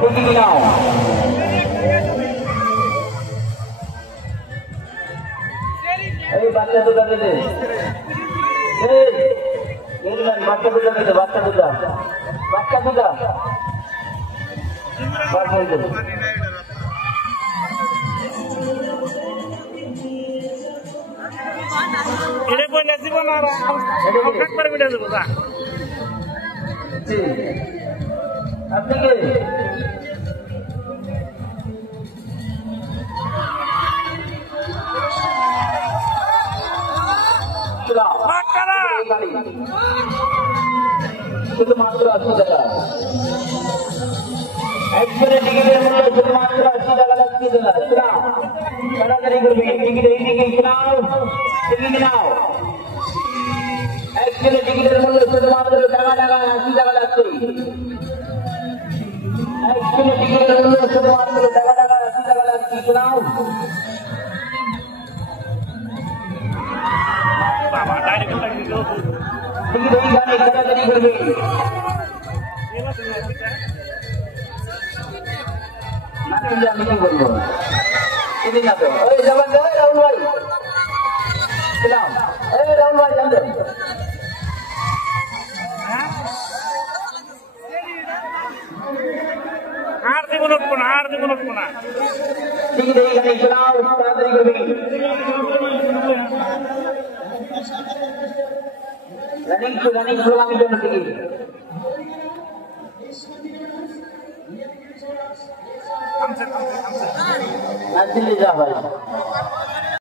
টিকিট নাও। এই বাচ্চা দুটা দিতে, বাচ্চা দুটা দিতে, বাচ্চা দুটা, বাচ্চা দুটা এটা কইলে জীবন আর একবার বিটা দেবো যা। আপনি কে? শুধুমাত্র 80 টাকা। একজনের টিকিটের মূল্য শুধুমাত্র 80 টাকা লাগছে। তাড়াতাড়ি করবি, টিকিট এই টিকিট নাও, টিকিট নাও। একজনের টিকিটের মূল্য শুধুমাত্র টাকা 80 টাকা লাগছে। একজনের টিকিটের মূল্য শুধুমাত্র টাকা 80 টাকা লাগছে। নাও টিকিট এইখানে, তাড়াতাড়ি করবি। আমি কি বলবো টিকিট না তো। ওই যাবেন রাহুল ভাই, রাহুল ভাই জানবেন আর জীবন উঠবো না, আর জীবন উঠবো না। টিকিট এইখানে শোনাও, তাড়াতাড়ি করবি। রানিং প্রোগ্রামের জন্য টিকিট। না দিল্লি যা ভাই।